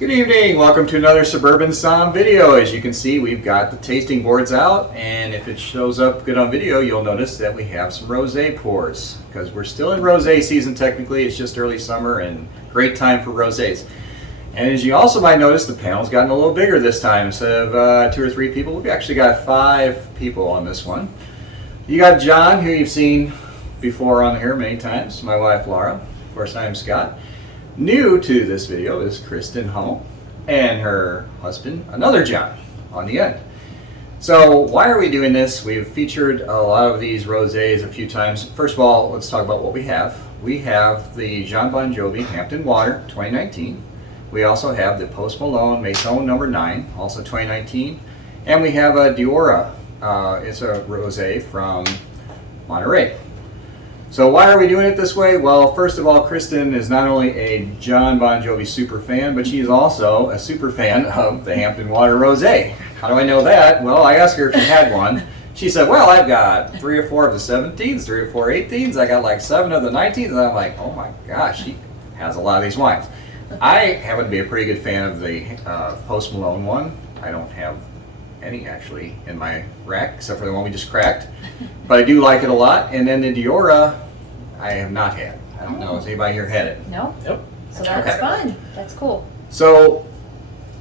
Good evening, welcome to another Suburban Som video. As you can see, we've got the tasting boards out, and if it shows up good on video, you'll notice that we have some rosé pours, because we're still in rosé season technically. It's just early summer and great time for rosés. And as you also might notice, the panel's gotten a little bigger this time. Instead of 2 or 3 people, we've actually got 5 people on this one. You got John, who you've seen before on here many times, my wife Laura, of course I'm Scott. New to this video is Kristen Hummel and her husband, another John, on the end. So why are we doing this? We've featured a lot of these rosés a few times. First of all, let's talk about what we have. We have the Jon Bon Jovi Hampton Water 2019. We also have the Post Malone Maison No. 9, also 2019. And we have a Diora. It's a rosé from Monterey. So why are we doing it this way? Well, first of all, Kristen is not only a Jon Bon Jovi super fan, but she is also a super fan of the Hampton Water Rosé. How do I know that? Well, I asked her if she had one. She said, well, I've got 3 or 4 of the 17s, 3 or 4 18s, I got like 7 of the 19s, and I'm like, oh my gosh, she has a lot of these wines. I happen to be a pretty good fan of the Post Malone one. I don't have any actually in my rack except for the one we just cracked, but I do like it a lot. And then the Diora I have not had. I don't know, has anybody here had it? No. Nope. So that's fun. That's cool. So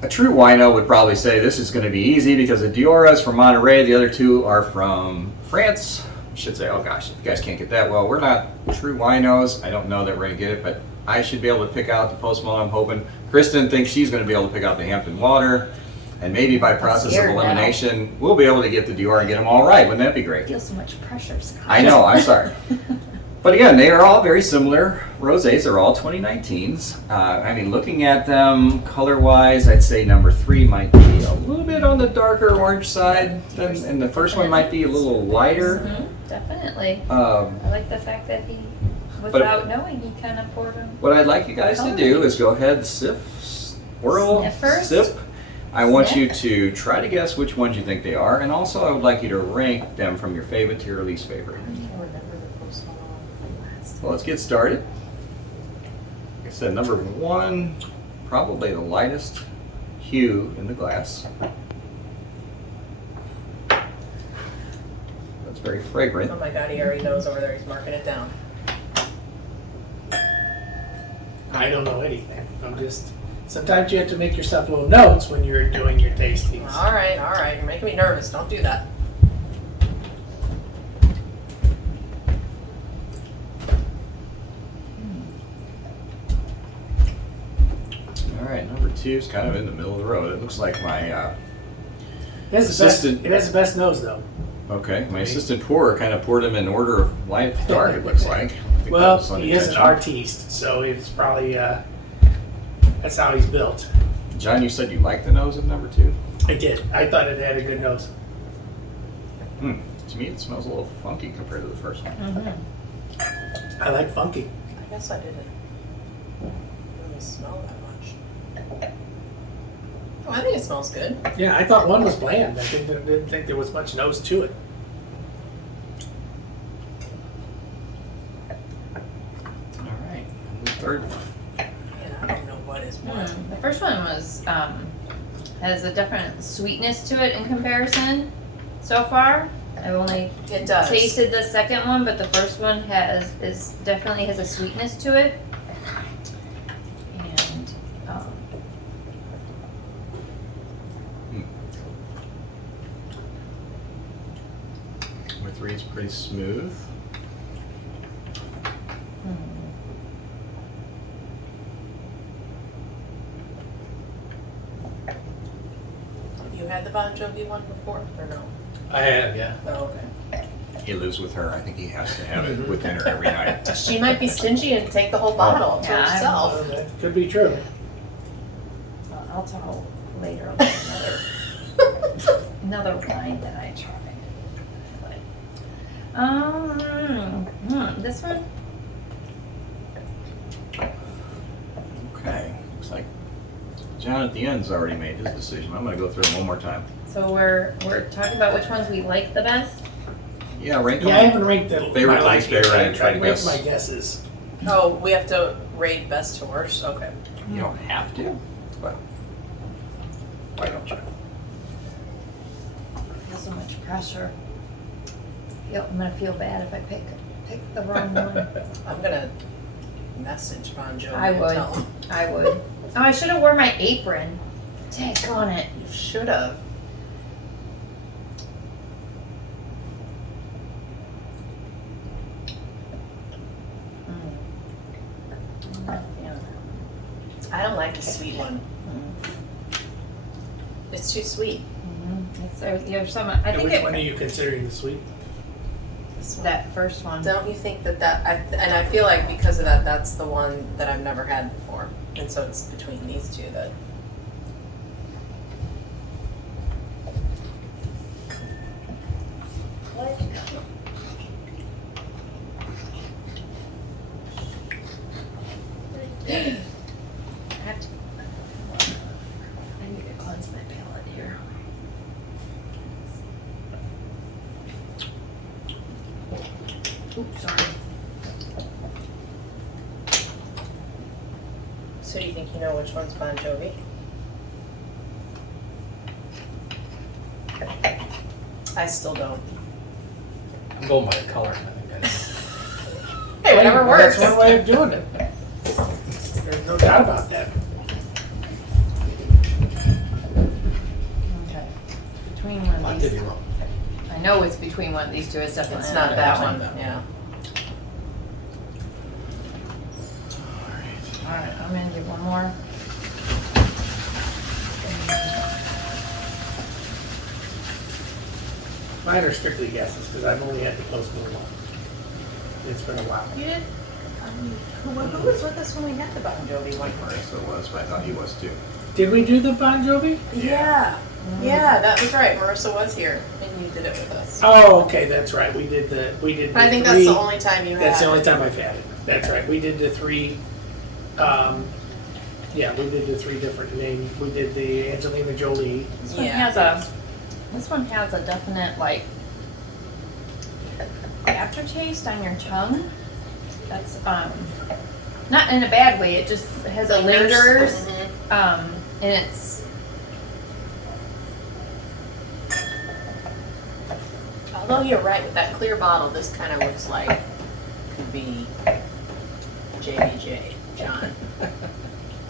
a true wino would probably say this is going to be easy because the Diora is from Monterey, the other 2 are from France. I should say, oh gosh, if you guys can't get that, well, we're not true winos. I don't know that we're going to get it, but I should be able to pick out the Post Malone. I'm hoping Kristen thinks she's going to be able to pick out the Hampton Water. And maybe by process of elimination, we'll be able to get the Dior and get them all right. Wouldn't that be great? I feel so much pressure, Scott. I know, I'm sorry. But again, they are all very similar. Rosés are all 2019s. I mean, looking at them color-wise, I'd say number 3 might be a little bit on the darker orange side, and the first one might be a little lighter. Mm-hmm, definitely. I like the fact that he, without knowing, he kind of poured them. What I'd like you guys to do is go ahead, swirl, sip. I want you to try to guess which ones you think they are, and also I would like you to rank them from your favorite to your least favorite. I don't even remember the Post Malone from last. Well, let's get started. Like I said, number 1, probably the lightest hue in the glass. That's very fragrant. Oh my god, he already knows over there. He's marking it down. I don't know anything. I'm just... Sometimes you have to make yourself little notes when you're doing your tastings. All right. You're making me nervous. Don't do that. All right, number 2 is kind of in the middle of the road. It looks like my It has the best nose, though. okay, my assistant pourer kind of poured them in order of light to dark, it looks like. I think Well, that was he is an unintentional. artiste, so it's probably that's how he's built. John, you said you liked the nose of number 2? I did. I thought it had a good nose. To me, it smells a little funky compared to the first one. Mm-hmm. I like funky. I guess I didn't really smell that much. Oh, I think it smells good. Yeah, I thought one was bland. I didn't think there was much nose to it. All right, the third one. Man, I don't know what is what. The first one was has a different sweetness to it in comparison so far. I've only It does. tasted the second one, but the first one definitely has a sweetness to it. And Number 3 is pretty smooth. You had the Bon Jovi one before, or no? I have, yeah. Oh, okay. He lives with her. I think he has to have it with dinner every night. She might be stingy and take the whole bottle to Yeah, herself. That could be true. I'll talk later about another wine that I tried. This one. Okay, looks like John at the end's already made his decision. I'm going to go through it one more time. So we're talking about which ones we like the best. Yeah, rank them. Yeah, I haven't ranked the Favorite my to least liking. favorite, I and tried try to to rank guess. my guesses. Oh, we have to rate best to worst? Okay. You don't have to. but why don't you? I feel so much pressure. I'm gonna feel bad if I pick the wrong one. I'm gonna message Bon Jovi I and would. tell him. I would. Oh, I should have worn my apron. Take on it. You should have. I don't like the sweet one. It's too sweet. There's some. I And think which one are you considering the sweet? This one. that first one. Don't you think and I feel like because of that, that's the one that I've never had before. And so it's between these two that. I have to. I need to cleanse my palate here. Oops, sorry. So do you think you know which one's Bon Jovi? I still don't. I'm going by the color. I think Hey, whatever works. That's one way of doing it. There's no doubt about that. Okay. Between one I of could these. be wrong. I know it's between one of these two. It's definitely It's not that one. that one. Yeah. Alright, I'm gonna give one more. Mine are strictly guesses because I've only had the Post Malone one. It's been a while. You did? Who was with us when we had the Bon Jovi one? Marissa was, but I thought he was too. Did we do the Bon Jovi? Yeah. Yeah, that was right. Marissa was here and you did it with us. Oh, okay, that's right. We did the I think three. that's the only time you had. That's the only time I've had it. That's right. We did the three. Yeah, we did the three different names. We did the Angelina Jolie. This one Yeah. has a definite like aftertaste on your tongue. That's not in a bad way. It just has a lingers. Mhm. And it's Although you're right with that clear bottle, this kind of looks like could be JBJ, John.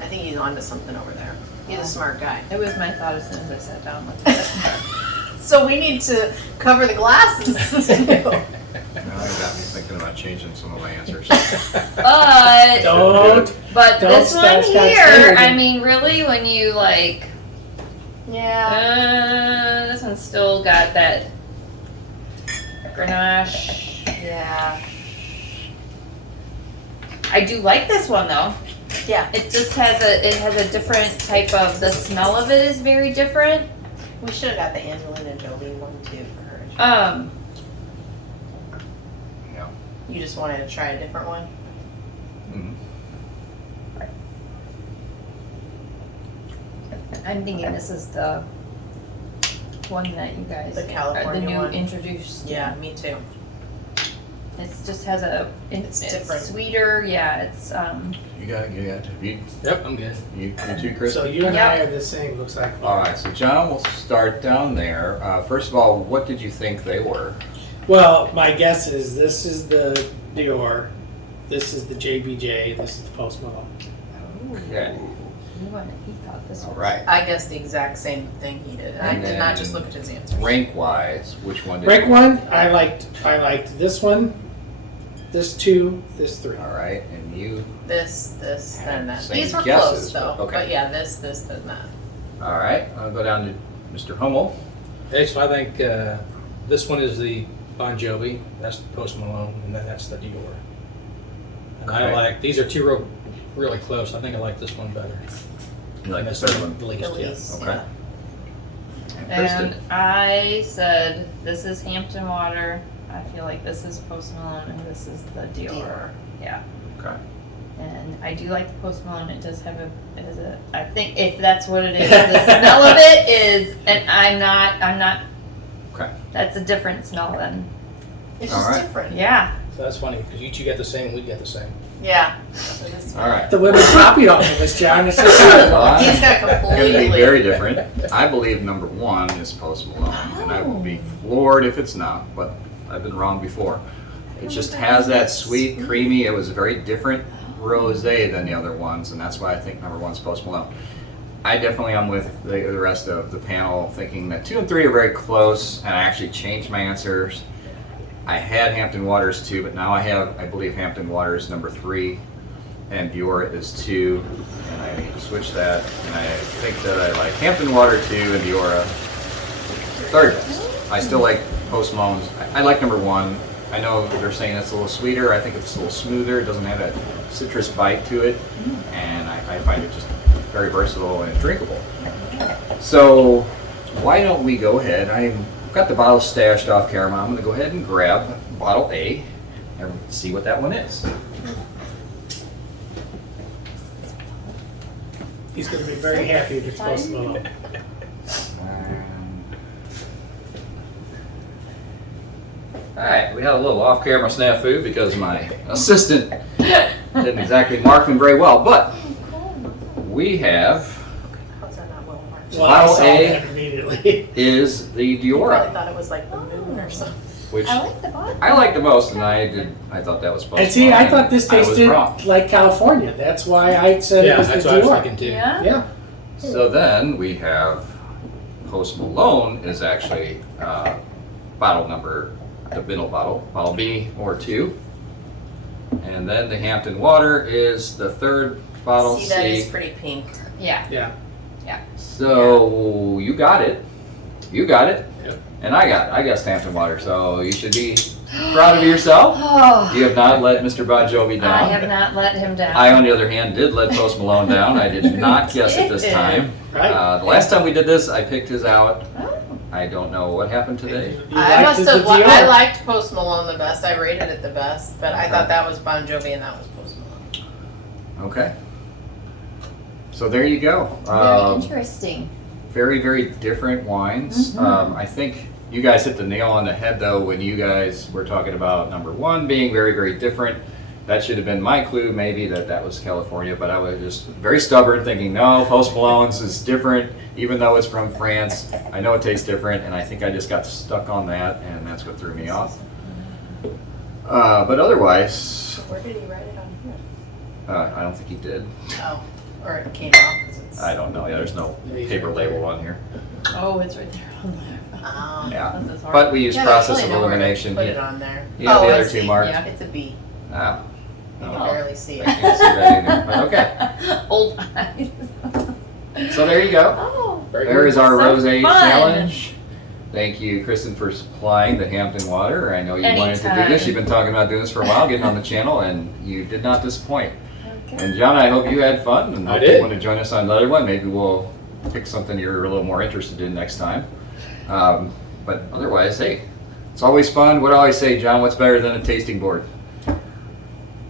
I think he's onto something over there. He's a smart guy. it was my thought as soon as I sat down with it. So we need to cover the glasses too. Now you got me thinking about changing some of my answers. But Don't this one start here, staring. I mean, really, when you like, Yeah. this one's still got that Grenache. Yeah. I do like this one though. Yeah. It just has a different type of, the smell of it is very different. We should have got the Angelina Jolie one too for her. Yeah. You just wanted to try a different one? Mhm. I'm thinking this is the one that you guys, The California the new one. introduced. Yeah, me too. It just has It's different. sweeter. Yeah, it's You got it. Yep, I'm good. You too, Chris? So you and I Yep. are the same. Looks like. All right, so John, we'll start down there. First of all, what did you think they were? Well, my guess is this is the Dior, this is the JBJ, this is the Post Malone. Okay. he thought this All was right. I guessed the exact same thing he did. I And did not then just look at his answers. Rank-wise, which one did Rank you one, I liked this one, this two, this three. All right, and you? This, then that. Same These were guesses, close though. but okay. But yeah, this, then that. All right, I'll go down to Mr. Hummel. Okay, so I think this one is the Bon Jovi, that's the Post Malone, and then that's the Dior. And Okay. I like, these are two really close. I think I like this one better. You like the That's third one? the least, The yeah. least, Okay. yeah. And Kristen? And I said, this is Hampton Water. I feel like this is Post Malone and this is the Dior. Dior. Yeah. Okay. And I do like the Post Malone. It does have I think if that's what it is, the smell of it is, and I'm not, Okay. that's a different smell than, It's All just right. different. yeah. So that's funny, because you two got the same and we got the same. Yeah. So this- All right. The women copied off of us, John, it's just Well, He's gonna come going to be Completely. very different. I believe number 1 is Post Malone, and I would be floored if it's not, but I've been wrong before. It just has that sweet, creamy, it was a very different rosé than the other ones, and that's why I think number 1 is Post Malone. I definitely am with the rest of the panel thinking that 2 and 3 are very close, and I actually changed my answers. I had Hampton Waters 2, but now I believe Hampton Waters number 3, and Dior is 2, and I switched that, and I think that I like Hampton Water 2 and Dior third best. I still like Post Malone's. I like number 1. I know they're saying it's a little sweeter. I think it's a little smoother. It doesn't have that citrus bite to it, and I find it just very versatile and drinkable. So why don't we go ahead? I've got the bottle stashed off camera. I'm going to go ahead and grab bottle A and see what that one is. He's going to be very happy if it's Post Malone. Alright, we had a little off-camera snafu because my assistant didn't exactly mark them very well, but we have How's that not well marked? Well, I Bottle saw A. that immediately. is the I Dior, thought it was like the moon or something. which I like the bottle. I like the most, and I thought that was supposed And see, I thought this I was tasted wrong. like California. That's why I said it Yeah, was that's the what I was Dior. thinking too. Yeah? Yeah. So then we have Post Malone is actually bottle number, the middle bottle, bottle B or 2. And then the Hampton Water is the third bottle See, that is C. pretty pink. Yeah. Yeah. So you got it. You got it. Yep. And I guessed Hampton Water, so you should be proud of yourself. Oh, You have not let Mr. Bon Jovi down. I have not let him down. I, on the other hand, did let Post Malone down. I did not guess it this time. Right. The last time we did this, I picked his out. Oh. I don't know what happened today. You I liked must the have. Dior. I liked Post Malone the best. I rated it the best, but I Okay. thought that was Bon Jovi and that was Post Malone. Okay. So there you go. Very interesting. Very, very different wines. Mhm. I think you guys hit the nail on the head, though, when you guys were talking about number 1 being very, very different. That should have been my clue, maybe, that was California, but I was just very stubborn, thinking, no, Post Malone's is different, even though it's from France. I know it tastes different, and I think I just got stuck on that, and that's what threw me off. But otherwise, So where did he write it on here? I don't think he did. Oh, or it came off because it's. I don't know. Yeah, there's no paper label on here. Oh, it's right there on there. Oh. Yeah. This is hard. But we use Yeah, there's process really of nowhere to elimination. Put it on there. You have Oh, the I other 2 see, marked. yeah. It's a B. Oh. You Oh. can barely see I it. can't see that either, but okay. Old eyes. So there you go. Oh, There is our So Rosé fun. challenge. Thank you, Kristen, for supplying the Hampton Water. I know you wanted to do Anytime. this. You've been talking about doing this for a while, getting on the channel, and you did not disappoint. okay. And John, I hope you had fun, and I hope did. you want to join us on another one. Maybe we'll pick something you're a little more interested in next time. But otherwise, hey, it's always fun. What do I always say, John? What's better than a tasting board?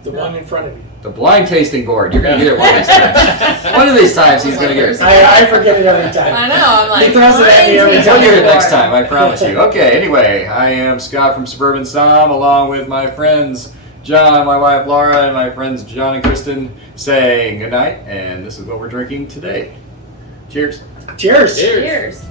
The one in front of you. The blind tasting board. You're going to get it one of these times. One of these times he's going to get it. I forget it every time. I know. I'm like. He throws it at me every "Blind time." We'll get it next board." time, I promise you. Okay, anyway, I am Scott from Suburban Som, along with my friends John, my wife Laura, and my friends John and Kristen, saying good night, and this is what we're drinking today. Cheers. Cheers. Cheers. Cheers.